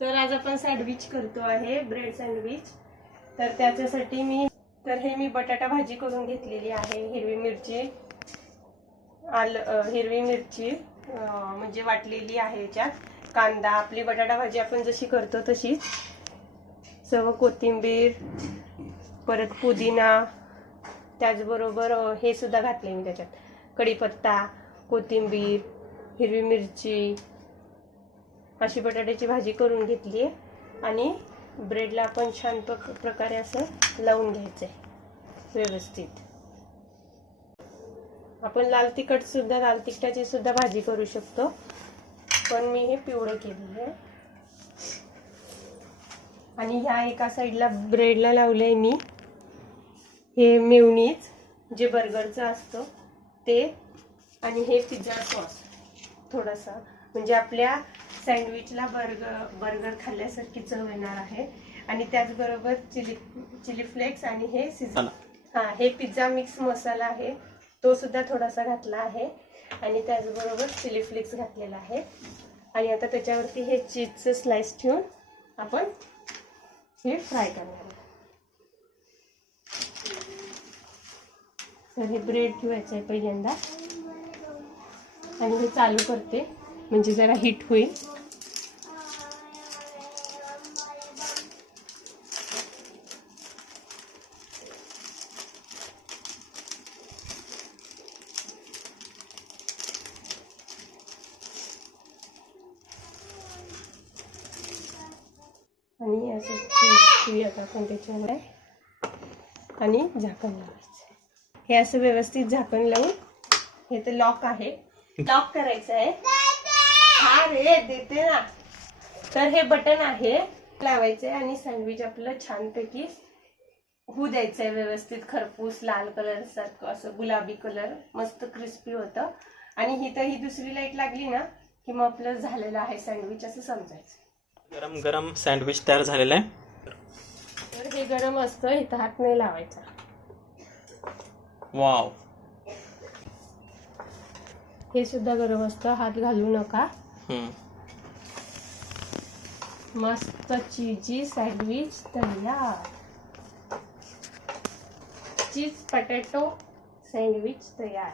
तर आज आपण सँडविच करतो आहे ब्रेड सँडविच तर त्याच्यासाठी मी तर हे मी बटाटा भाजी करून घेतलेली आहे हिरवी मिरची आल हिरवी मिरची म्हणजे वाटलेली आहे याच्यात. कांदा आपली बटाटा भाजी आपण जशी करतो तशीच सर्व कोथिंबीर परत पुदिना त्याचबरोबर हे सुद्धा घातले मी त्याच्यात. कढीपत्ता कोथिंबीर हिरवी मिरची अशी बटाट्याची भाजी करून घेतली आहे. आणि ब्रेडला आपण छान प्रक प्रकारे असं लावून घ्यायचं आहे व्यवस्थित. आपण लाल तिखटसुद्धा लाल तिखटाची सुद्धा भाजी करू शकतो. पण मी हे पिवळं केलेलं आहे. आणि ह्या एका साईडला ब्रेडला लावलं आहे मी. हे मेवणीच जे बर्गरचं असतं ते आणि हे पिझ्झा सॉस. थोडासा. म्हणजे आपल्या सँडविचला बर्गर बर्गर खाल्ल्यासारखी चव येणार आहे. आणि त्याचबरोबर चिली चिली फ्लेक्स आणि हे सीझन. हा हे पिझ्झा मिक्स मसाला आहे. तो सुद्धा थोडासा घातला आहे. आणि त्याचबरोबर चिली फ्लेक्स घातलेला आहे. आणि आता त्याच्यावरती हे चीजचं स्लाइस ठेवून आपण हे फ्राय करणार आहे तर हे ब्रेड ठेवायचं आहे पहिल्यांदा. आणि हे चालू करते. म्हणजे जरा हिट होईल. आणि असं ठेवूयात आपण त्याच्यावर आणि झाकण लावायचं. हे असं व्यवस्थित झाकण लावून हे तर लॉक आहे. लॉक करायचं आहे. हा रे देते ना. तर हे बटन आहे लावायचं आहे आणि सँडविच आपलं छानपैकी होऊ द्यायचं आहे व्यवस्थित. खरपूस लाल कलर सारखं असं गुलाबी कलर मस्त क्रिस्पी होतं. आणि ही तर ही दुसरी लाइट लागली ना की मग आपलं झालेलं आहे सँडविच असं समजायचं. गरम गरम सँडविच तयार झालेलं आहे. तर हे गरम असतं इथं हात नाही लावायचा. वाव. हे सुद्धा गरम असतं हात घालू नका. मस्त चीजी सँडविच तयार चीज पटॅटो सँडविच तयार.